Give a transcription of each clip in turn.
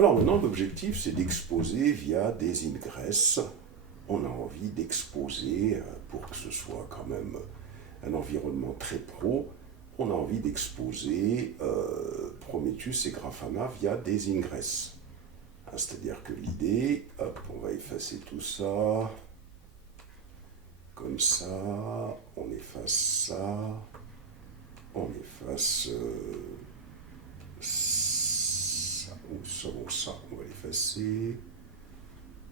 Alors maintenant, l'objectif, c'est d'exposer via des ingress. On a envie d'exposer, pour que ce soit quand même un environnement très pro, on a envie d'exposer Prometheus et Grafana via des ingress. C'est-à-dire que l'idée, hop, on va effacer tout ça, comme ça, on efface ça, on efface ça, ou ça, on va l'effacer,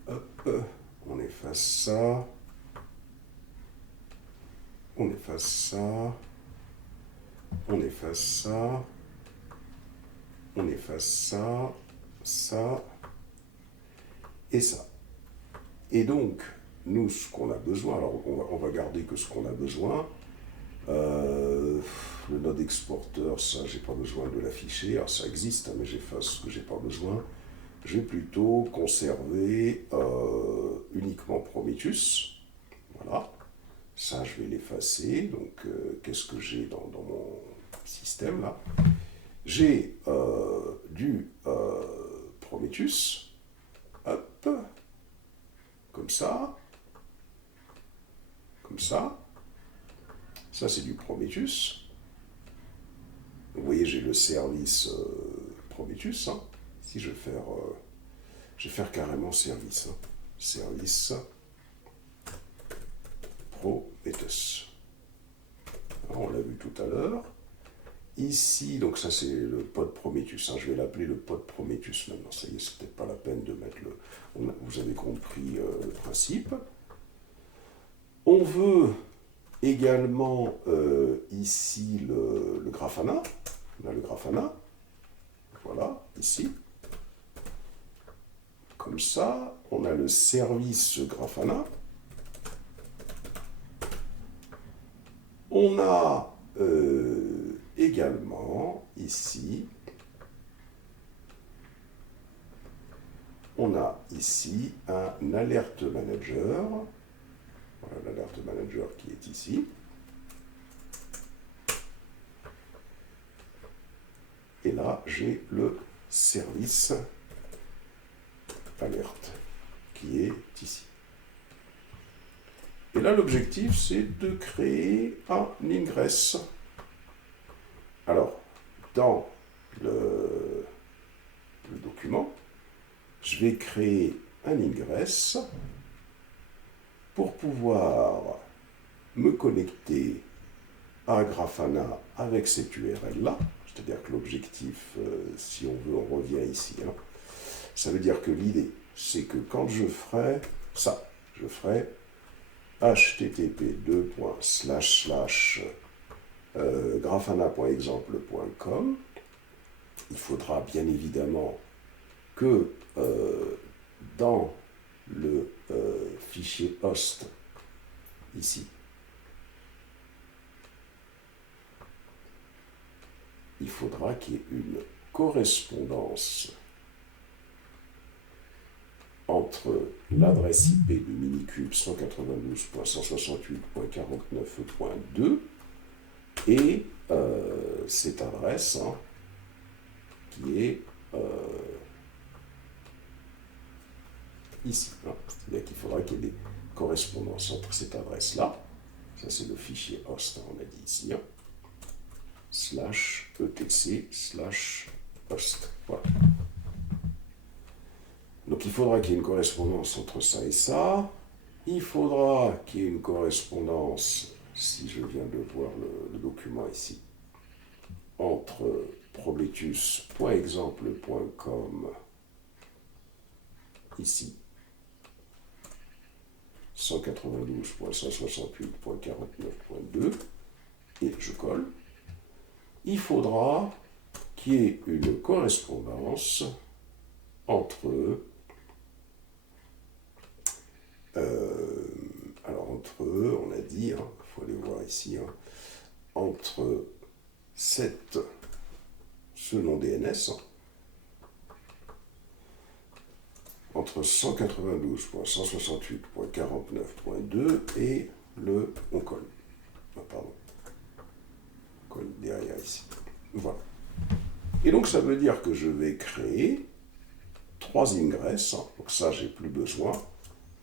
hop, on efface ça, on efface ça, on efface ça, on efface ça, ça et ça. Et donc, nous, ce qu'on a besoin, alors on va garder que ce qu'on a besoin. Le node exporteur, ça, j'ai pas besoin de l'afficher. Alors ça existe, hein, mais j'efface ce que j'ai pas besoin. Je vais plutôt conserver uniquement Prometheus. Voilà. Ça, je vais l'effacer. Donc, qu'est-ce que j'ai dans mon système là? J'ai du Prometheus. Hop. Comme ça. Comme ça. Ça, c'est du Prometheus. Vous voyez, j'ai le service Prometheus. Hein. Si je vais faire carrément service. Hein. Service Prometheus. Alors, on l'a vu tout à l'heure. Ici, donc ça c'est le pod Prometheus. Hein. Je vais l'appeler le pod Prometheus maintenant. Ça y est, c'est peut-être pas la peine de mettre le... Vous avez compris le principe. On veut également ici le Grafana. On a le Grafana. Voilà, ici. Comme ça, on a le service Grafana. On a également ici, on a ici un alert manager. Voilà l'alert manager qui est ici. Et là, j'ai le service alerte qui est ici. Et là, l'objectif, c'est de créer un ingress. Alors, dans le document, je vais créer un ingress pour pouvoir me connecter à Grafana avec cette URL-là. C'est-à-dire que l'objectif, si on veut, on revient ici. Hein. Ça veut dire que l'idée, c'est que quand je ferai ça, je ferai http://grafana.exemple.com. Il faudra bien évidemment que dans le fichier host, ici, il faudra qu'il y ait une correspondance entre l'adresse IP de Minikube 192.168.49.2 et cette adresse hein, qui est ici. Hein. C'est-à-dire qu'il faudra qu'il y ait des correspondances entre cette adresse-là, ça c'est le fichier host, hein, on a dit ici, hein, /etc/host. Voilà. Donc il faudra qu'il y ait une correspondance entre ça et ça. Il faudra qu'il y ait une correspondance, si je viens de voir le document ici, entre prometheus.exemple.com, ici, 192.168.49.2, et je colle. Il faudra qu'il y ait une correspondance entre on a dit, il faut aller voir ici, hein, entre ce nom DNS, entre 192.168.49.2 et le on colle. Ah, pardon. On colle derrière ici. Voilà. Et donc ça veut dire que je vais créer 3 ingress, donc ça j'ai plus besoin.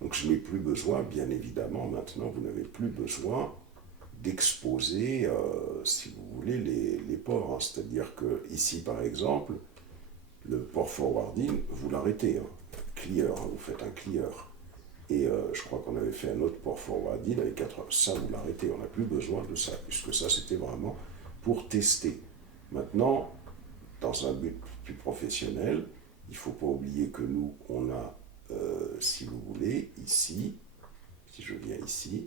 Donc je n'ai plus besoin, bien évidemment, maintenant vous n'avez plus besoin d'exposer, si vous voulez, les ports. Hein. C'est-à-dire que ici, par exemple, le port forwarding, vous l'arrêtez. Hein. Clear, hein, vous faites un clear. Et je crois qu'on avait fait un autre port forwarding avec 4 heures. Ça, vous l'arrêtez. On n'a plus besoin de ça, puisque ça, c'était vraiment pour tester. Maintenant, dans un but plus professionnel, il ne faut pas oublier que nous, on a, si vous voulez, ici, si je viens ici,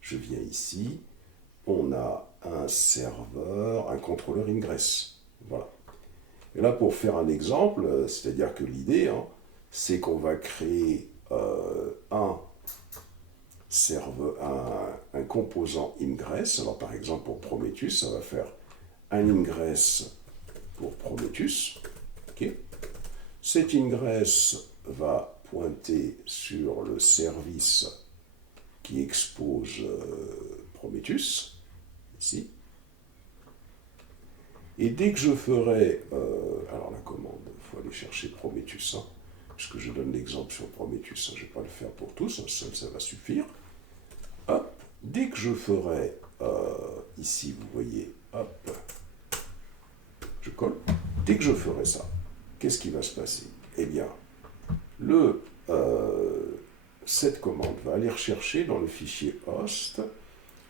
je viens ici, on a un serveur, un contrôleur ingress. Voilà. Et là, pour faire un exemple, c'est-à-dire que l'idée, hein, c'est qu'on va créer un serveur, un composant ingress. Alors, par exemple, pour Prometheus, ça va faire un ingress pour Prometheus. Okay. Cet ingress va pointer sur le service qui expose Prometheus, ici. Et dès que je ferai, alors la commande, il faut aller chercher Prometheus, hein, puisque je donne l'exemple sur Prometheus, hein, je ne vais pas le faire pour tous, hein, seul ça va suffire. Hop, dès que je ferai, ici vous voyez, hop, je colle, dès que je ferai ça, qu'est-ce qui va se passer? Eh bien, cette commande va aller rechercher dans le fichier host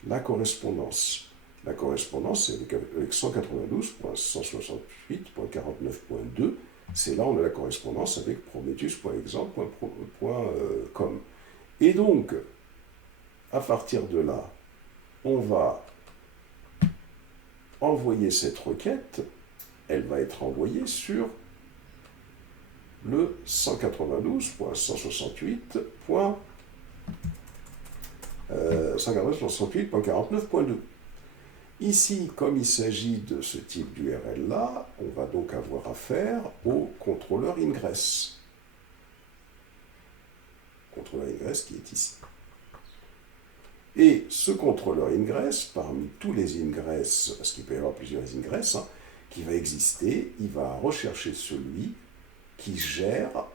la correspondance. La correspondance, c'est avec 192.168.49.2. C'est là on a la correspondance avec prometheus.example.com. Et donc, à partir de là, on va envoyer cette requête. Elle va être envoyée sur le 192.168.49.2. Ici, comme il s'agit de ce type d'URL-là, on va donc avoir affaire au contrôleur ingress. Contrôleur ingress qui est ici. Et ce contrôleur ingress, parmi tous les ingress, parce qu'il peut y avoir plusieurs ingress, hein, qui va exister, il va rechercher celui qui gère,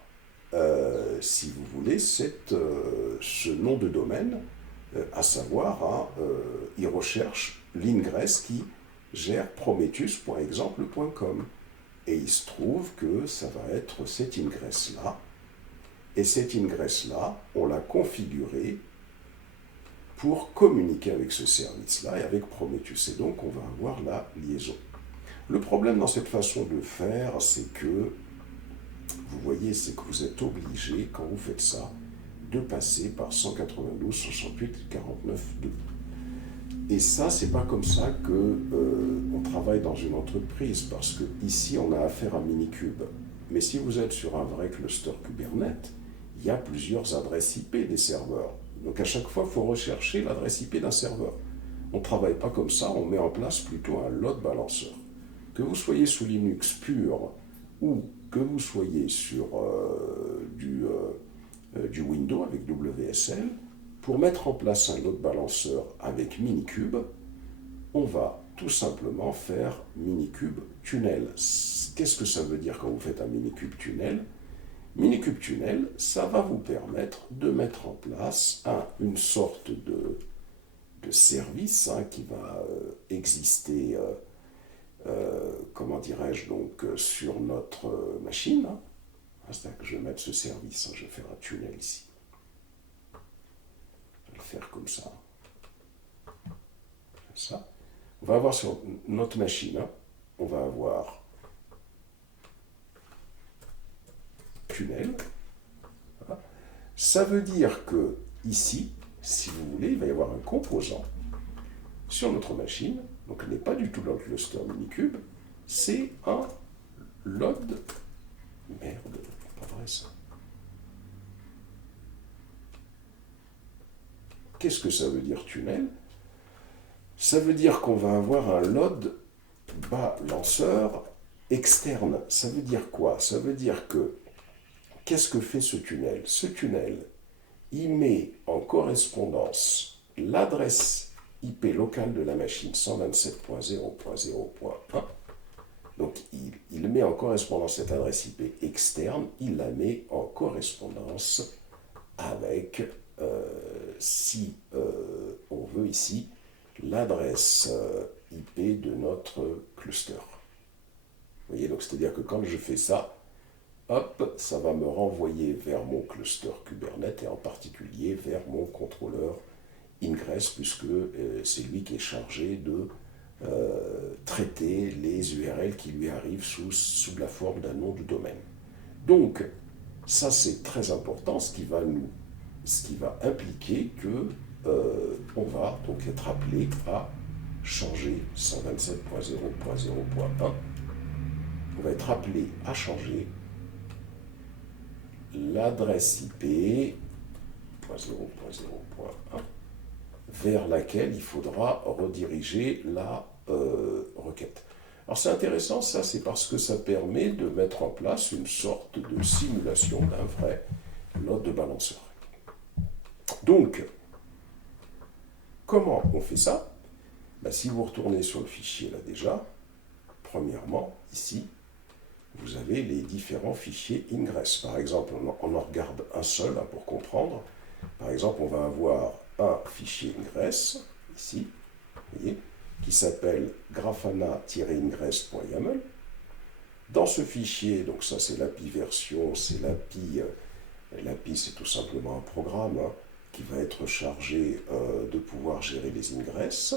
si vous voulez, ce nom de domaine, à savoir, hein, il recherche l'ingress qui gère prometheus.exemple.com. Et il se trouve que ça va être cet ingress-là. Et cet ingress-là, on l'a configuré pour communiquer avec ce service-là et avec Prometheus. Et donc, on va avoir la liaison. Le problème dans cette façon de faire, c'est que, vous voyez, c'est que vous êtes obligé, quand vous faites ça, de passer par 192.168.49.2. Et ça, c'est pas comme ça qu'on travaille dans une entreprise, parce que ici, on a affaire à Minikube. Mais si vous êtes sur un vrai cluster Kubernetes, il y a plusieurs adresses IP des serveurs. Donc à chaque fois, il faut rechercher l'adresse IP d'un serveur. On ne travaille pas comme ça, on met en place plutôt un load balancer. Que vous soyez sous Linux pur ou que vous soyez sur du Windows avec WSL, pour mettre en place un load balancer avec Minikube, on va tout simplement faire Minikube tunnel. Qu'est-ce que ça veut dire quand vous faites un Minikube tunnel? Minikube tunnel, ça va vous permettre de mettre en place une sorte de service hein, qui va exister, comment dirais-je, donc sur notre machine. Hein. C'est-à-dire que je vais mettre ce service, hein, je vais faire un tunnel ici. Je vais le faire comme ça. Ça. On va avoir sur notre machine, hein, on va avoir tunnel. Voilà. Ça veut dire que ici, si vous voulez, il va y avoir un composant sur notre machine, donc il n'est pas du tout dans le cluster Minikube, c'est un load. Merde, c'est pas vrai ça. Qu'est-ce que ça veut dire tunnel? Ça veut dire qu'on va avoir un load balanceur externe. Ça veut dire quoi? Ça veut dire que, qu'est-ce que fait ce tunnel? Ce tunnel, il met en correspondance l'adresse IP locale de la machine 127.0.0.1. Donc il il met en correspondance cette adresse IP externe, il la met en correspondance avec, si on veut ici, l'adresse IP de notre cluster. Vous voyez, donc c'est-à-dire que quand je fais ça, hop, ça va me renvoyer vers mon cluster Kubernetes et en particulier vers mon contrôleur Ingress, puisque c'est lui qui est chargé de traiter les URL qui lui arrivent sous la forme d'un nom de domaine. Donc, ça c'est très important, ce qui va impliquer que on va donc être appelé à changer 127.0.0.1. On va être appelé à changer l'adresse IP 0.0.0.1 vers laquelle il faudra rediriger la requête. Alors c'est intéressant, ça c'est parce que ça permet de mettre en place une sorte de simulation d'un vrai load balanceur. Donc, comment on fait ça? Si vous retournez sur le fichier là déjà, premièrement, ici, vous avez les différents fichiers ingress. Par exemple, on en regarde un seul pour comprendre. Par exemple, on va avoir un fichier ingress, ici, vous voyez, qui s'appelle grafana-ingress.yaml. Dans ce fichier, donc ça c'est l'API version, c'est l'API c'est tout simplement un programme qui va être chargé de pouvoir gérer les ingress.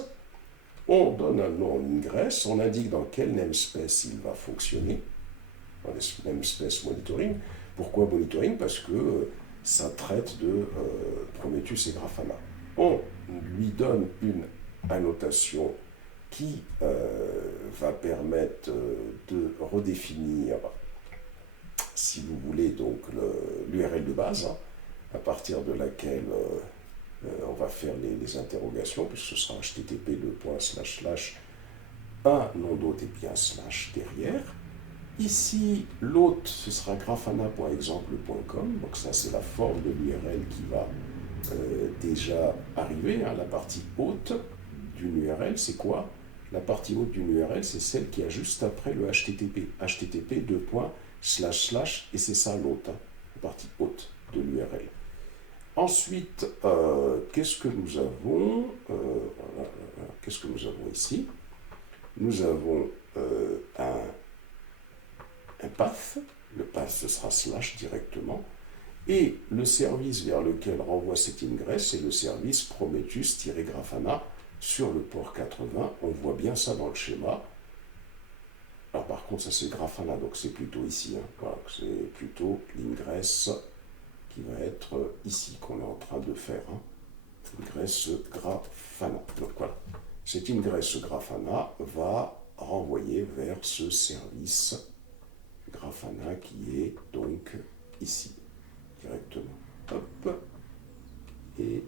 On donne un nom ingress, on indique dans quel namespace il va fonctionner, dans le namespace monitoring. Pourquoi monitoring? Parce que ça traite de Prometheus et Grafana. On lui donne une annotation qui va permettre de redéfinir, si vous voulez, donc l'URL de base, à partir de laquelle on va faire les interrogations, puisque ce sera http un nom d'hôte et puis un slash derrière. Ici, l'hôte, ce sera grafana.exemple.com, donc ça c'est la forme de l'URL qui va déjà arriver. La partie haute d'une URL, c'est quoi? La partie haute d'une URL, c'est celle qui a juste après le HTTP. HTTP : et c'est ça l'hôte, la partie haute de l'URL. Ensuite, qu'est-ce que nous avons? Qu'est-ce que nous avons ici? Nous avons un path. Le path, ce sera slash directement. Et le service vers lequel renvoie cet ingress, c'est le service Prometheus-Grafana sur le port 80. On voit bien ça dans le schéma. Alors par contre, ça c'est Grafana, donc c'est plutôt ici. Voilà, c'est plutôt l'ingress qui va être ici, qu'on est en train de faire. Ingress Grafana. Donc voilà. Cet ingress Grafana va renvoyer vers ce service Grafana qui est donc ici, directement. Hop. Et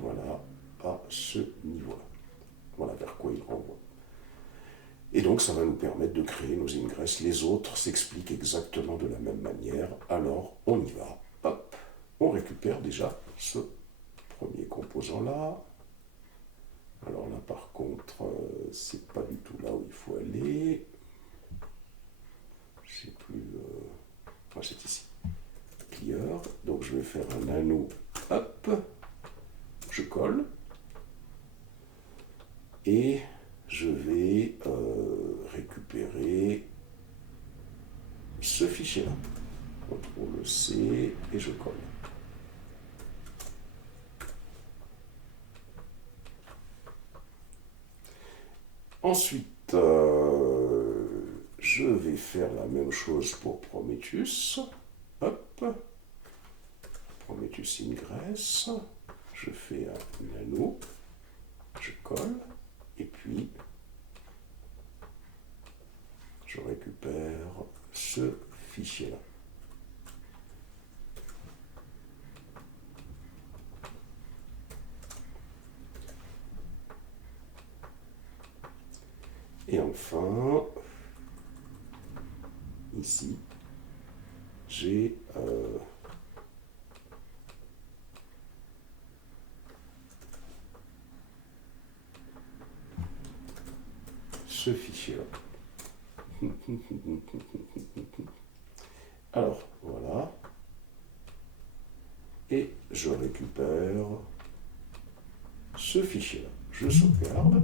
voilà à ce niveau-là. Voilà vers quoi il renvoie. Et donc ça va nous permettre de créer nos ingress. Les autres s'expliquent exactement de la même manière. Alors on y va. Hop. On récupère déjà ce premier composant-là. Alors là par contre, c'est pas du tout là où il faut aller. C'est plus... c'est ici. Clear. Donc je vais faire un nano. Hop. Je colle. Et je vais récupérer ce fichier-là. CTRL-C et je colle. Ensuite, je vais faire la même chose pour Prometheus. Hop. Prometheus ingress. Je fais un nano. Je colle. Et puis, je récupère ce fichier-là. Et enfin, ici, j'ai ce fichier-là. Alors, voilà. Et je récupère ce fichier-là. Je sauvegarde.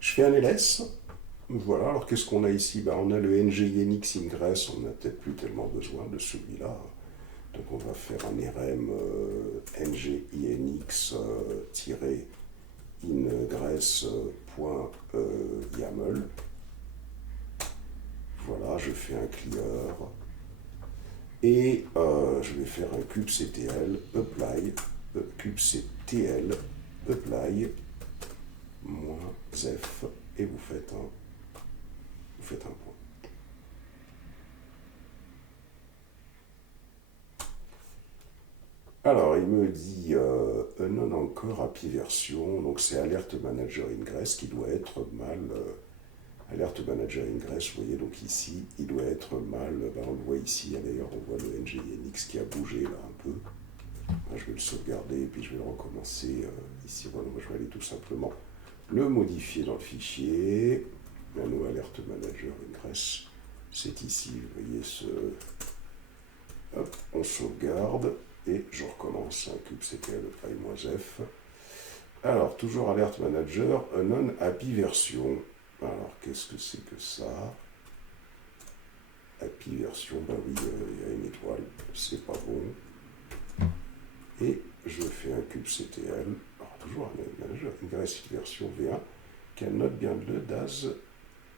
Je fais un ls. Voilà, alors qu'est-ce qu'on a ici? On a le NGINX Ingress, on n'a peut-être plus tellement besoin de celui-là. Donc on va faire un RM NGINX-ingress.yaml. Voilà, je fais un clear. Et je vais faire un kubectl apply, kubectl apply -f, et vous faites un point. Alors, il me dit non encore API version, donc c'est Alert Manager Ingress qui doit être mal. Alert Manager Ingress, vous voyez, donc ici, il doit être mal. On le voit ici, d'ailleurs, on voit le NGINX qui a bougé là un peu. Je vais le sauvegarder et puis je vais le recommencer ici. Voilà, moi, je vais aller tout simplement le modifier dans le fichier. Nano Alert Manager Ingress, c'est ici, vous voyez ce. Hop, on sauvegarde. Et je recommence un kubectl apply-f. Alors, toujours Alert Manager, non API version. Alors, qu'est-ce que c'est que ça? API version, oui, il y a une étoile, c'est pas bon. Et je fais un kubectl, alors toujours Alert Manager, ingress version v1, cannot be handled as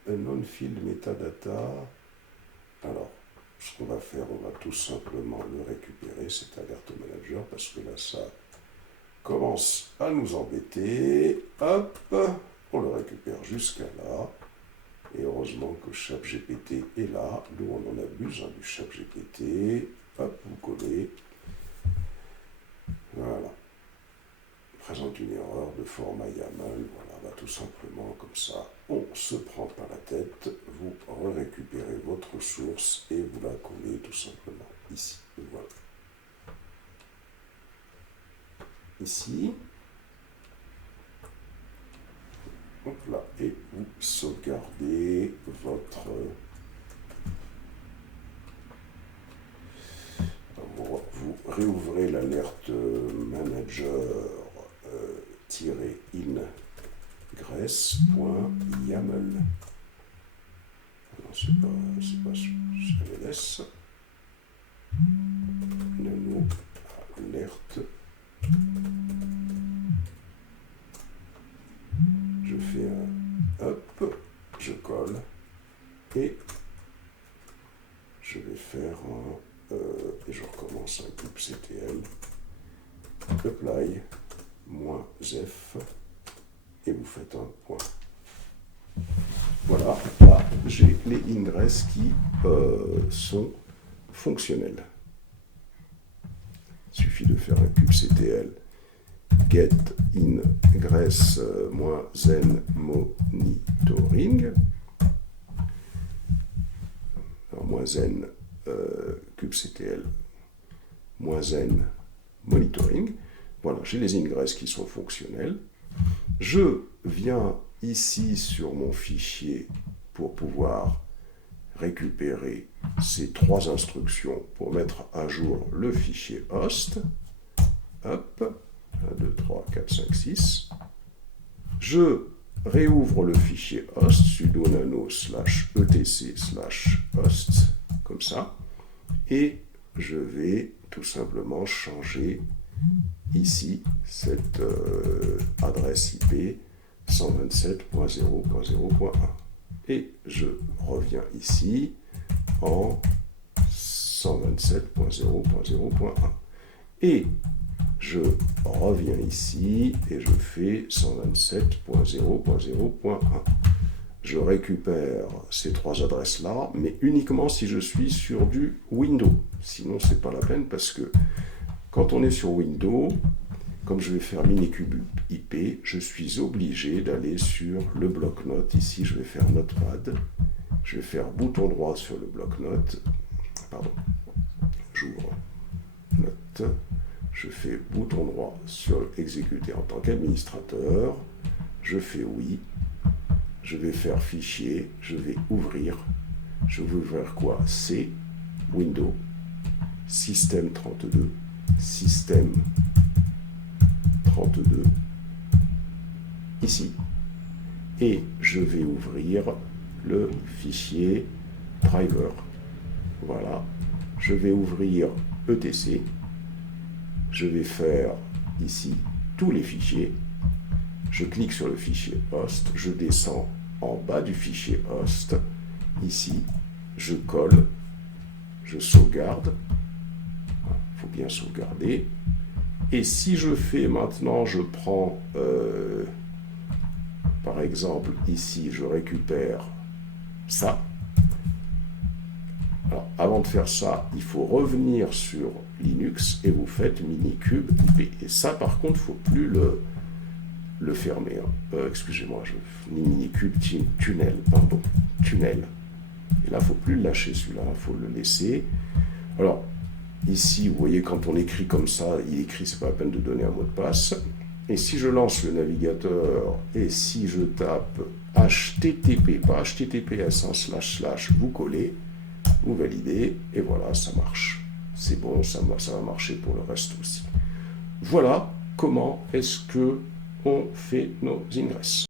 a non-field metadata. Alors, ce qu'on va faire, on va tout simplement le récupérer, cet Alert Manager, parce que là, ça commence à nous embêter. Hop, on le récupère jusqu'à là. Et heureusement que ChatGPT est là. Nous, on en abuse du ChatGPT. Hop, vous collez. Voilà. Présente une erreur de format YAML. Voilà, tout simplement comme ça. On se prend pas la tête. Vous récupérez votre source et vous la collez tout simplement ici. Voilà. Ici. Hop là, et vous sauvegardez votre. Vous réouvrez l'alerte manager -ingress.yaml. C'est pas ls. Nano alerte. Je fais un hop, je colle et je vais faire un et je recommence un kubectl apply -f et vous faites un point. Voilà, là j'ai les ingress qui sont fonctionnels. Il suffit de faire un kubectl get ingress -n monitoring. Alors -n kubectl -n monitoring. Voilà, j'ai les ingress qui sont fonctionnels. Je viens ici sur mon fichier pour pouvoir récupérer ces trois instructions pour mettre à jour le fichier host. Hop, 1, 2, 3, 4, 5, 6. Je réouvre le fichier host, sudo nano /etc/host, comme ça, et je vais tout simplement changer ici cette adresse IP 127.0.0.1. Et je reviens ici en 127.0.0.1. Et je reviens ici et je fais 127.0.0.1. Je récupère ces trois adresses-là, mais uniquement si je suis sur du Windows. Sinon, ce n'est pas la peine parce que quand on est sur Windows, comme je vais faire Minikube IP, je suis obligé d'aller sur le bloc-notes. Ici, je vais faire Notepad. Je vais faire bouton droit sur le bloc-notes. Pardon. J'ouvre Note. Je fais bouton droit sur exécuter en tant qu'administrateur. Je fais oui. je vais faire fichier, je vais ouvrir. Je vais ouvrir quoi? C, Windows, Système 32, Système 32, ici. Et je vais ouvrir le fichier driver. Voilà. Je vais ouvrir etc. Je vais faire ici tous les fichiers. Je clique sur le fichier host. Je descends en bas du fichier host. Ici, je colle. Je sauvegarde. Il faut bien sauvegarder. Et si je fais maintenant, je prends, par exemple, ici, je récupère ça. Alors, avant de faire ça, il faut revenir sur Linux et vous faites minikube IP. Et ça, par contre, il ne faut plus le fermer. Excusez-moi, minikube tunnel, pardon, tunnel. Et là, il ne faut plus le lâcher celui-là, il faut le laisser. Alors, ici, vous voyez, quand on écrit comme ça, il écrit, c'est pas la peine de donner un mot de passe. Et si je lance le navigateur et si je tape HTTP, pas HTTPS, // vous collez, vous validez, et voilà, ça marche. C'est bon, ça va marcher pour le reste aussi. Voilà comment est-ce que on fait nos ingresses.